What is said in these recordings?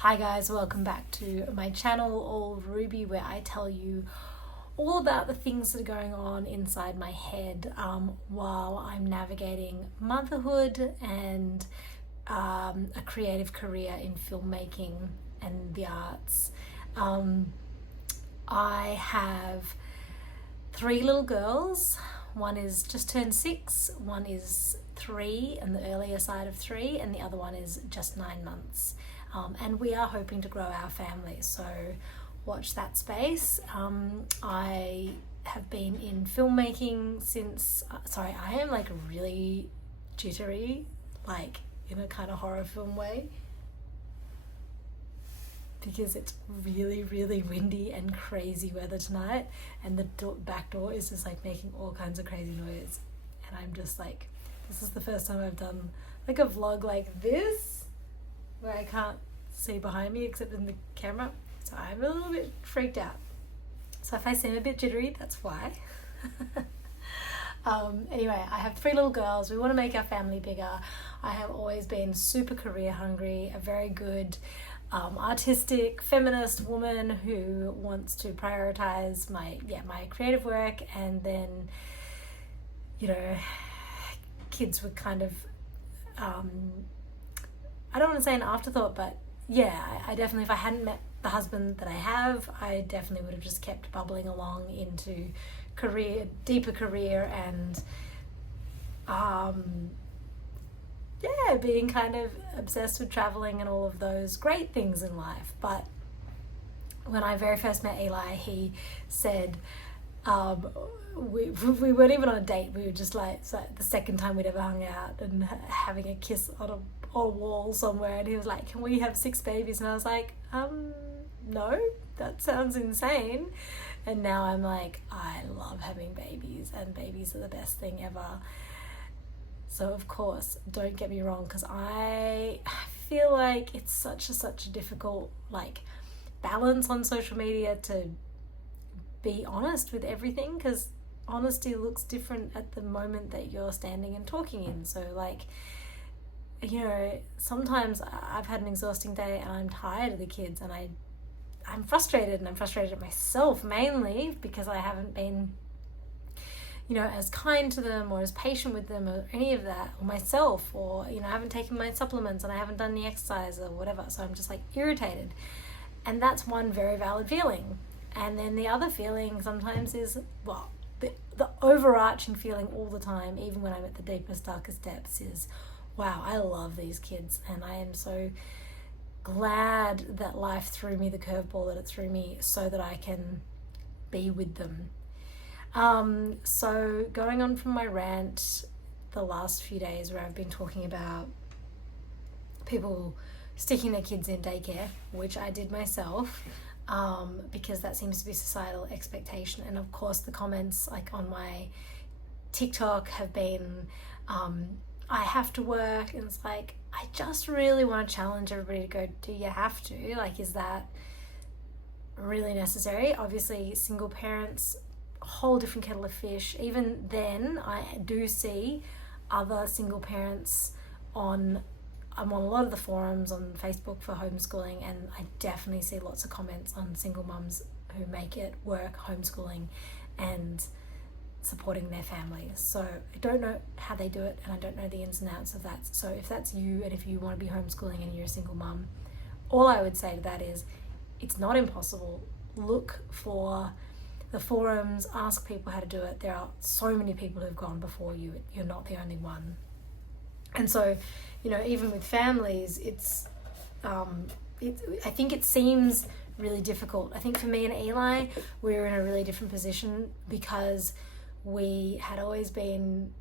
Hi guys, welcome back to my channel, All Ruby, where I tell you all about the things that are going on inside my head while I'm navigating motherhood and a creative career in filmmaking and the arts. I have three little girls. One is just turned 6, one is 3 and the earlier side of 3, and the other one is just 9 months. And we are hoping to grow our family, so watch that space. I have been in filmmaking since, I am like really jittery, like in a kind of horror film way, because it's really, really windy and crazy weather tonight, and the back door is just like making all kinds of crazy noise. And I'm just like, this is the first time I've done like a vlog like this, where I can't see behind me except in the camera. So I'm a little bit freaked out. So if I seem a bit jittery, that's why. Anyway, I have 3 little girls. We want to make our family bigger. I have always been super career hungry, a very good artistic feminist woman who wants to prioritize my creative work, and then kids were kind of I don't want to say an afterthought, but I definitely, if I hadn't met the husband that I have, I definitely would have just kept bubbling along into deeper career, and being kind of obsessed with traveling and all of those great things in life. But when I very first met Eli, he said, we weren't even on a date. We were just like, so the second time we'd ever hung out and having a kiss on a wall somewhere, and he was like, can we have 6 babies? And I was like, no, that sounds insane. And now I'm like, I love having babies, and babies are the best thing ever. So of course, don't get me wrong, because I feel like it's such a difficult balance on social media to be honest with everything, because honesty looks different at the moment that you're standing and talking in. So sometimes I've had an exhausting day and I'm tired of the kids, and I'm frustrated, and I'm frustrated at myself mainly because I haven't been as kind to them or as patient with them or any of that, or myself, or I haven't taken my supplements and I haven't done the exercise or whatever. So I'm just irritated, and that's one very valid feeling. And then the other feeling sometimes is, the overarching feeling all the time, even when I'm at the deepest, darkest depths, is, wow, I love these kids, and I am so glad that life threw me the curveball that it threw me so that I can be with them. So going on from my rant the last few days, where I've been talking about people sticking their kids in daycare, which I did myself, because that seems to be societal expectation. And of course the comments on my TikTok have been, I have to work, and it's like, I just really want to challenge everybody to go, do you have to? Is that really necessary? Obviously single parents, a whole different kettle of fish. Even then, I do see other single parents I'm on a lot of the forums on Facebook for homeschooling, and I definitely see lots of comments on single mums who make it work, homeschooling and supporting their families. So I don't know how they do it, and I don't know the ins and outs of that. So if that's you, and if you want to be homeschooling and you're a single mum, all I would say to that is, it's not impossible. Look for the forums, ask people how to do it. There are so many people who've gone before you. You're not the only one. And so, even with families, I think it seems really difficult. I think for me and Eli, we were in a really different position because we had always been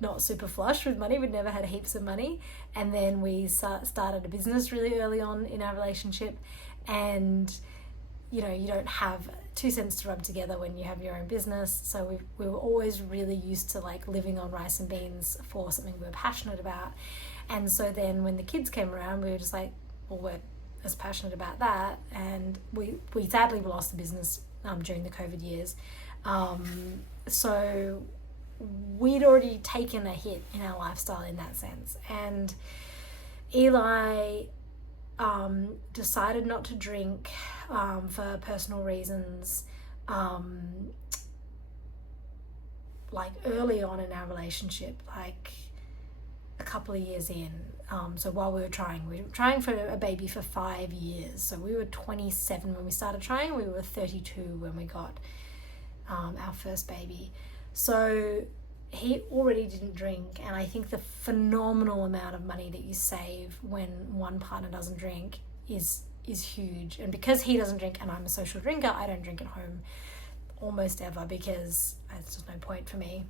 not super flush with money. We'd never had heaps of money. And then we started a business really early on in our relationship. And, you don't have 2 cents to rub together when you have your own business. So we were always really used to living on rice and beans for something we were passionate about. And so then when the kids came around, we were just like, well, we're as passionate about that. And we sadly lost the business during the COVID years. So we'd already taken a hit in our lifestyle in that sense. And Eli, decided not to drink for personal reasons, like early on in our relationship, like a couple of years in. So while we were trying for a baby for 5 years. So we were 27 when we started trying. We were 32 when we got our first baby. So he already didn't drink, and I think the phenomenal amount of money that you save when one partner doesn't drink is huge. And because he doesn't drink and I'm a social drinker, I don't drink at home almost ever because it's just no point for me.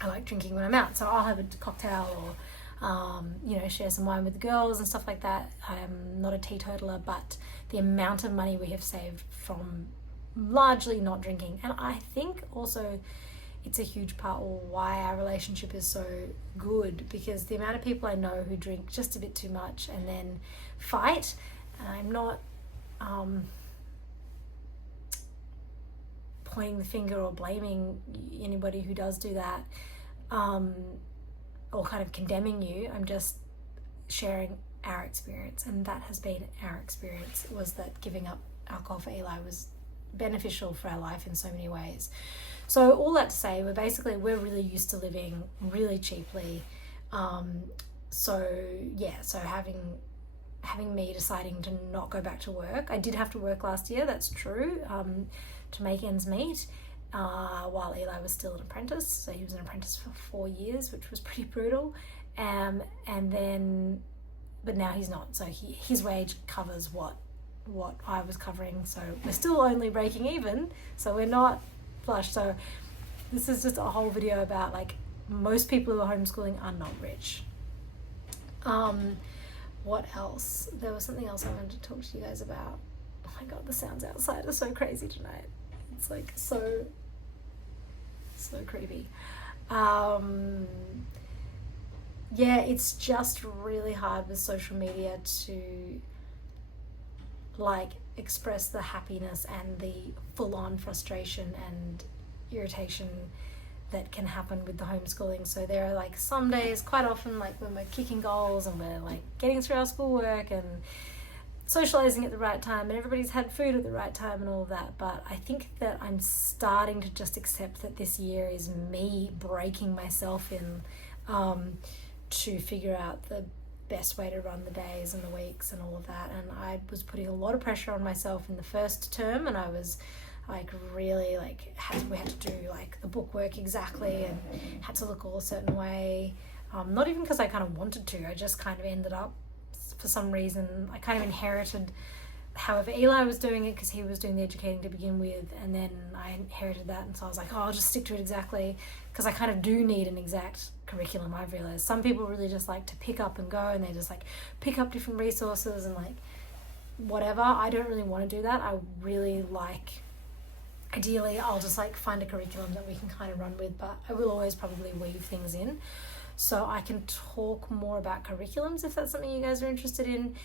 I like drinking when I'm out, so I'll have a cocktail or share some wine with the girls and stuff like that. I'm not a teetotaler, but the amount of money we have saved from largely not drinking, and I think also it's a huge part of why our relationship is so good, because the amount of people I know who drink just a bit too much and then fight, and I'm not pointing the finger or blaming anybody who does do that, or kind of condemning you. I'm just sharing our experience, and that has been our experience, was that giving up alcohol for Eli was beneficial for our life in so many ways. So all that to say, we're really used to living really cheaply. So having me deciding to not go back to work. I did have to work last year, that's true, to make ends meet, while Eli was still an apprentice. So he was an apprentice for 4 years, which was pretty brutal. But now he's not. So his wage covers what I was covering. So we're still only breaking even. So we're not flush. So this is just a whole video about, like, most people who are homeschooling are not rich. What else? There was something else I wanted to talk to you guys about. Oh my god, the sounds outside are so crazy tonight. It's like so creepy. It's just really hard with social media to like express the happiness and the full-on frustration and irritation that can happen with the homeschooling. So there are like some days, quite often, like when we're kicking goals and we're like getting through our schoolwork and socializing at the right time and everybody's had food at the right time and all of that. But I think that I'm starting to just accept that this year is me breaking myself in to figure out the best way to run the days and the weeks and all of that. And I was putting a lot of pressure on myself in the first term, and I was like really like we had to do like the bookwork exactly and had to look all a certain way, not even because I kind of wanted to. I just kind of ended up, for some reason, I kind of inherited however Eli was doing it, because he was doing the educating to begin with, and then I inherited that, and so I was like, oh, I'll just stick to it exactly, because I kind of do need an exact curriculum. I've realized some people really just like to pick up and go, and they just like pick up different resources and like whatever. I don't really want to do that. I really like, ideally I'll just like find a curriculum that we can kind of run with, but I will always probably weave things in. So I can talk more about curriculums if that's something you guys are interested in.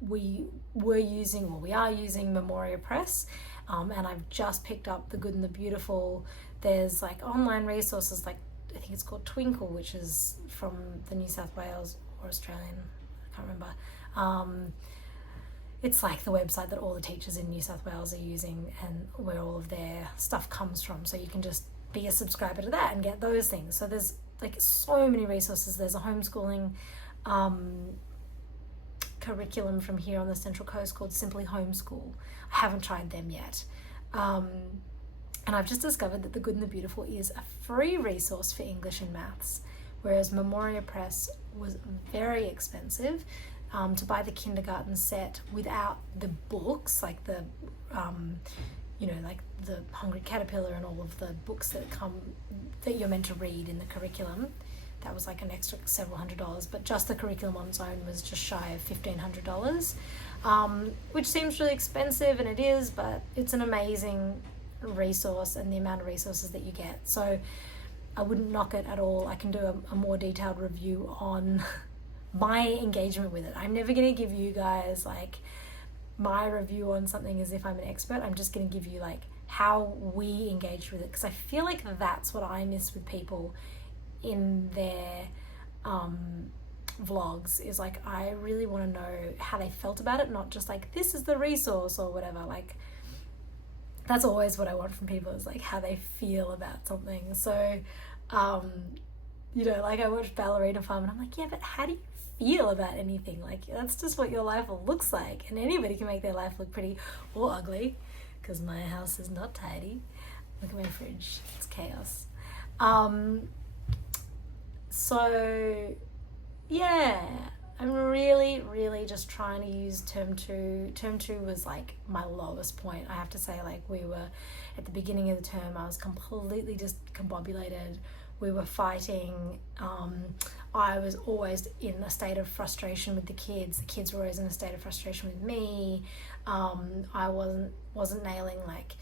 We are using Memoria Press, and I've just picked up The Good and the Beautiful. There's like online resources, like I think it's called Twinkle, which is from the New South Wales or Australian, I can't remember. It's like the website that all the teachers in New South Wales are using and where all of their stuff comes from. So you can just be a subscriber to that and get those things. So there's like so many resources. There's a homeschooling curriculum from here on the Central Coast called Simply Homeschool. I haven't tried them yet. And I've just discovered that The Good and the Beautiful is a free resource for English and maths, whereas Memoria Press was very expensive. To buy the kindergarten set without the books, like the like the Hungry Caterpillar and all of the books that you're meant to read in the curriculum. That was like an extra several $100s, but just the curriculum on its own was just shy of $1,500, which seems really expensive, and it is, but it's an amazing resource, and the amount of resources that you get. So I wouldn't knock it at all. I can do a more detailed review on my engagement with it. I'm never going to give you guys like my review on something as if I'm an expert. I'm just going to give you like how we engaged with it, because I feel like that's what I miss with people in their vlogs is like, I really want to know how they felt about it, not just like, this is the resource or whatever. Like, that's always what I want from people, is like how they feel about something. So, you know, like I watched Ballerina Farm and I'm like, yeah, but how do you feel about anything? Like, that's just what your life looks like, and anybody can make their life look pretty or ugly, because my house is not tidy. Look at my fridge, it's chaos. So yeah, I'm really, really just trying to use term 2. Term 2 was like my lowest point, I have to say. Like, we were at the beginning of the term, I was completely discombobulated. We were fighting. I was always in a state of frustration with the kids. The kids were always in a state of frustration with me. I wasn't nailing like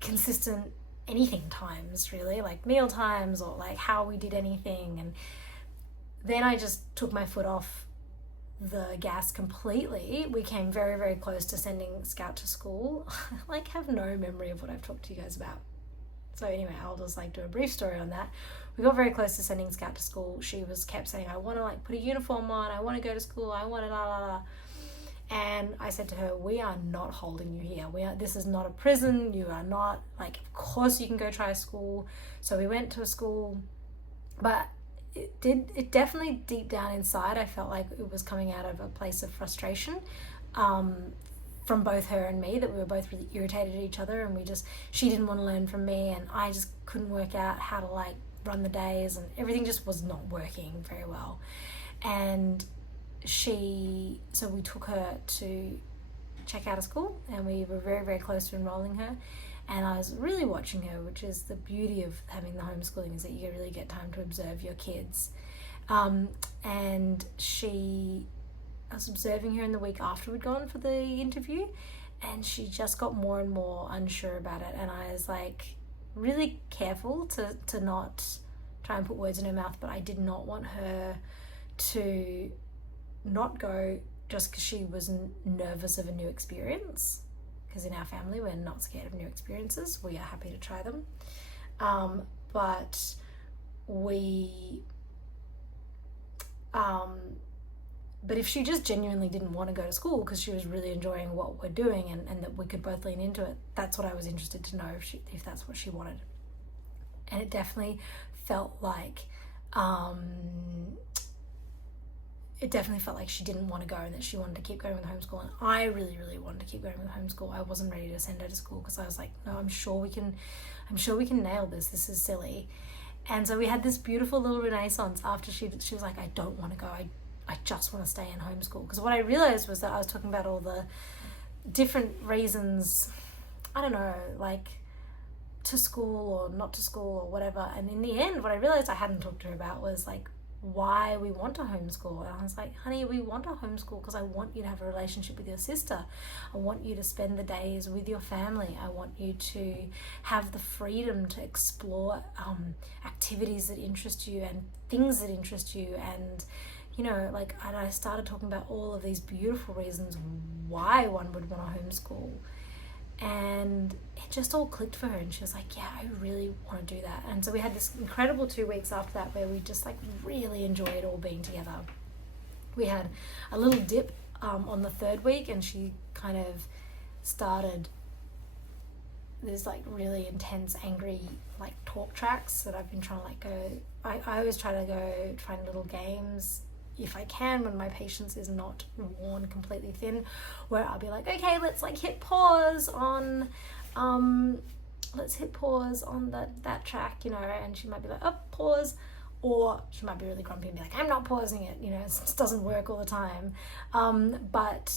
consistent anything times, really, like meal times or like how we did anything. And then I just took my foot off the gas completely. We came very, very close to sending Scout to school. Like, have no memory of what I've talked to you guys about. So anyway, I'll just like do a brief story on that. We got very close to sending Scout to school. She kept saying, I want to like put a uniform on, I want to go to school, I want to la la la. And I said to her, we are not holding you here. This is not a prison. You are not, like, of course you can go try school. So we went to a school, but it definitely deep down inside, I felt like it was coming out of a place of frustration, from both her and me, that we were both really irritated at each other, and she didn't want to learn from me, and I just couldn't work out how to like run the days, and everything just was not working very well. And so we took her to check out of school, and we were very, very close to enrolling her, and I was really watching her, which is the beauty of having the homeschooling, is that you really get time to observe your kids. And I was observing her in the week after we'd gone for the interview, and she just got more and more unsure about it, and I was like really careful to not try and put words in her mouth, but I did not want her to not go just because she was nervous of a new experience, because in our family we're not scared of new experiences, we are happy to try them, but if she just genuinely didn't want to go to school because she was really enjoying what we're doing, and that we could both lean into it, that's what I was interested to know, if that's what she wanted. And it definitely felt like she didn't want to go, and that she wanted to keep going with homeschool. And I really, really wanted to keep going with homeschool. I wasn't ready to send her to school because I was like, no, I'm sure we can nail this. This is silly. And so we had this beautiful little renaissance after she was like, I don't want to go. I just want to stay in homeschool. Because what I realized was that I was talking about all the different reasons, I don't know, like to school or not to school or whatever. And in the end, what I realized I hadn't talked to her about was like why we want to homeschool. And I was like, honey, we want to homeschool because I want you to have a relationship with your sister. I want you to spend the days with your family. I want you to have the freedom to explore activities that interest you and things that interest you. And you know, like, and I started talking about all of these beautiful reasons why one would want to homeschool, and it just all clicked for her, and she was like, yeah, I really want to do that. And so we had this incredible 2 weeks after that where we just like really enjoyed all being together. We had a little dip on the 3rd week, and she kind of started this like really intense, angry like talk tracks that I've been trying to like go. I always try to go find little games if I can, when my patience is not worn completely thin, where I'll be like, okay, let's like hit pause on that track, you know, and she might be like, oh, pause, or she might be really grumpy and be like, I'm not pausing it, you know. It just doesn't work all the time. But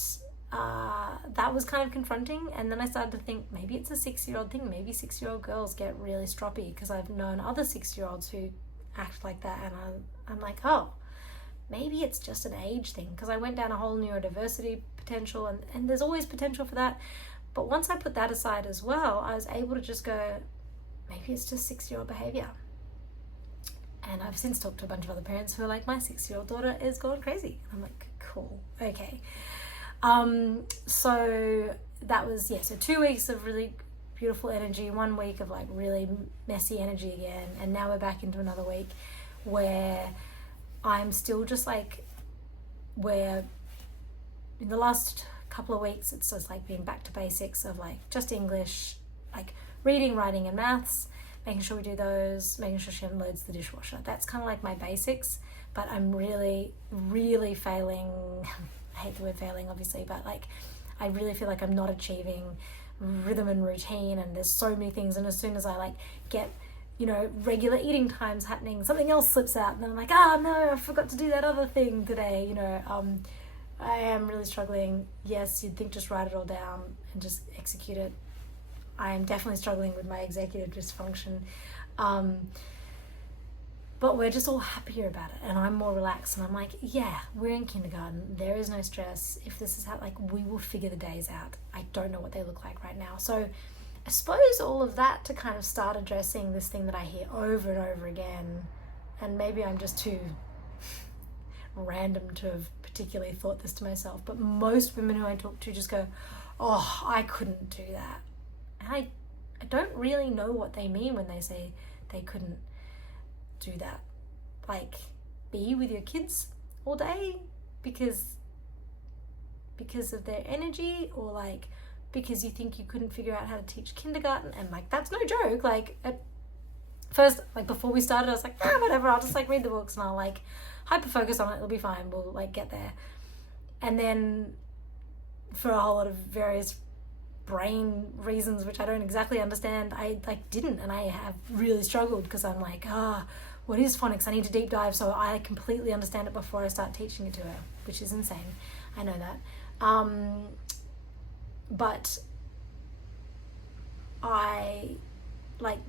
that was kind of confronting, and then I started to think maybe it's a 6-year-old thing. Maybe 6-year-old girls get really stroppy, because I've known other 6-year-olds who act like that, and I'm like, oh, maybe it's just an age thing, because I went down a whole neurodiversity potential, and there's always potential for that. But once I put that aside as well, I was able to just go, maybe it's just 6-year-old behavior. And I've since talked to a bunch of other parents who are like, my 6-year-old daughter is going crazy. I'm like, cool, okay. So that was, so 2 weeks of really beautiful energy, 1 week of like really messy energy again, and now we're back into another week where I'm still just like, where in the last couple of weeks, it's just like being back to basics of like just English, like reading, writing, and maths, making sure we do those, making sure she unloads the dishwasher. That's kind of like my basics, but I'm really, really failing. I hate the word failing, obviously, but like, I really feel like I'm not achieving rhythm and routine, and there's so many things, and as soon as I like get, you know, regular eating times happening, something else slips out, and then I'm like, no, I forgot to do that other thing today, you know. I am really struggling. Yes, you'd think just write it all down and just execute it. I am definitely struggling with my executive dysfunction. But we're just all happier about it, and I'm more relaxed, and I'm like, yeah, we're in kindergarten. There is no stress. If this is how, like, we will figure the days out. I don't know what they look like right now. So I suppose all of that to kind of start addressing this thing that I hear over and over again, and maybe I'm just too random to have particularly thought this to myself, but most women who I talk to just go, oh, I couldn't do that. And I don't really know what they mean when they say they couldn't do that. Like, be with your kids all day because of their energy, or like because you think you couldn't figure out how to teach kindergarten. And like, that's no joke. Like, at first, like before we started, I was like, whatever, I'll just like read the books and I'll like hyper focus on it, it'll be fine, we'll like get there. And then for a whole lot of various brain reasons which I don't exactly understand, I like didn't, and I have really struggled because I'm like, what is phonics? I need to deep dive so I completely understand it before I start teaching it to her, which is insane. I know that. But I like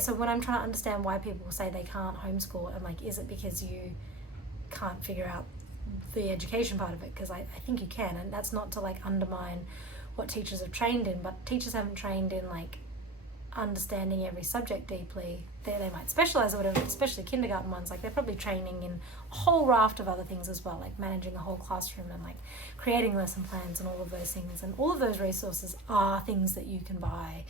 so when I'm trying to understand why people say they can't homeschool, I'm like, is it because you can't figure out the education part of it? Because I think you can, and that's not to like undermine what teachers have trained in, but teachers haven't trained in like understanding every subject deeply. They might specialize or whatever, especially kindergarten ones, like they're probably training in a whole raft of other things as well, like managing a whole classroom and like creating lesson plans and all of those things. And all of those resources are things that you can buy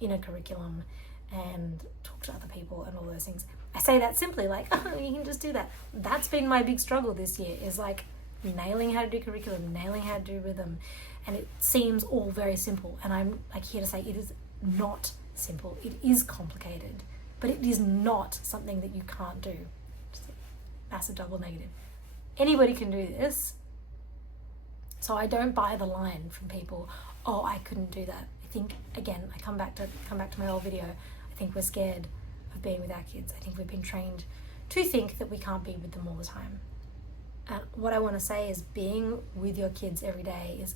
in a curriculum and talk to other people and all those things. I say that simply like, oh, you can just do that. That's been my big struggle this year, is like nailing how to do curriculum, nailing how to do rhythm. And it seems all very simple. And I'm like here to say it is not simple. It is complicated, but it is not something that you can't do. Just a massive double negative. Anybody can do this. So I don't buy the line from people, oh, I couldn't do that. I think, again, I come back to my old video. I think we're scared of being with our kids. I think we've been trained to think that we can't be with them all the time. And what I want to say is being with your kids every day is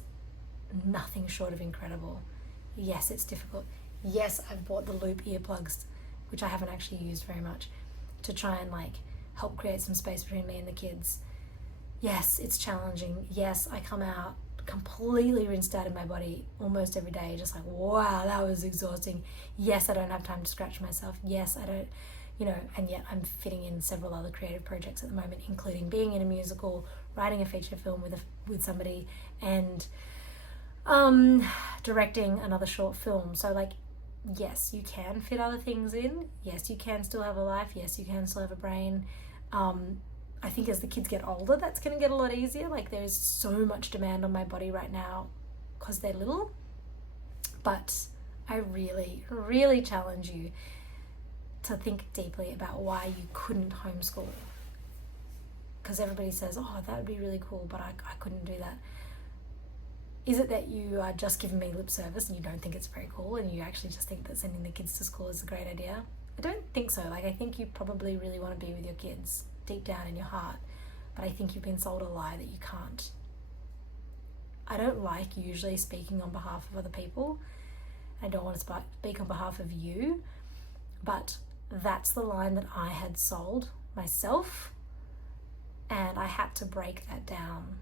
nothing short of incredible. Yes, it's difficult. Yes, I've bought the Loop earplugs, which I haven't actually used very much, to try and like help create some space between me and the kids. Yes, it's challenging. Yes, I come out completely rinsed out of my body almost every day, just like, wow, that was exhausting. Yes, I don't have time to scratch myself. Yes, I don't, and yet I'm fitting in several other creative projects at the moment, including being in a musical, writing a feature film with somebody, and directing another short film. So like, yes, you can fit other things in. Yes, you can still have a life. Yes, you can still have a brain. I think as the kids get older, that's going to get a lot easier. Like, there's so much demand on my body right now because they're little. But I really, really challenge you to think deeply about why you couldn't homeschool. Because everybody says, oh, that would be really cool, but I couldn't do that. Is it that you are just giving me lip service and you don't think it's very cool, and you actually just think that sending the kids to school is a great idea? I don't think so. Like, I think you probably really want to be with your kids deep down in your heart, but I think you've been sold a lie that you can't. I don't like usually speaking on behalf of other people. I don't want to speak on behalf of you, but that's the line that I had sold myself, and I had to break that down.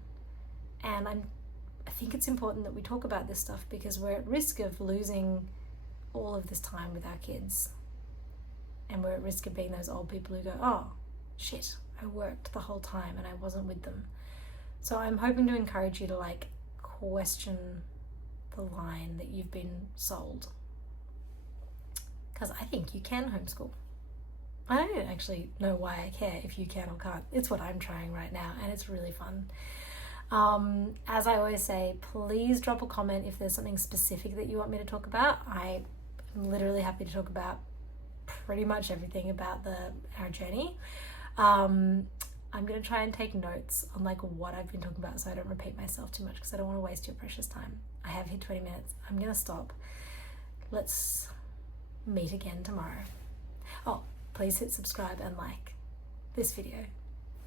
And I think it's important that we talk about this stuff because we're at risk of losing all of this time with our kids. And we're at risk of being those old people who go, oh, shit, I worked the whole time and I wasn't with them. So I'm hoping to encourage you to like question the line that you've been sold. Because I think you can homeschool. I don't actually know why I care if you can or can't. It's what I'm trying right now, and it's really fun. As I always say, please drop a comment if there's something specific that you want me to talk about. I'm literally happy to talk about pretty much everything about our journey. I'm going to try and take notes on like what I've been talking about so I don't repeat myself too much, because I don't want to waste your precious time. I have hit 20 minutes. I'm going to stop. Let's meet again tomorrow. Oh, please hit subscribe and like this video,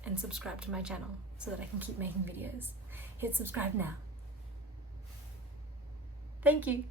and subscribe to my channel so that I can keep making videos. Hit subscribe now. Thank you.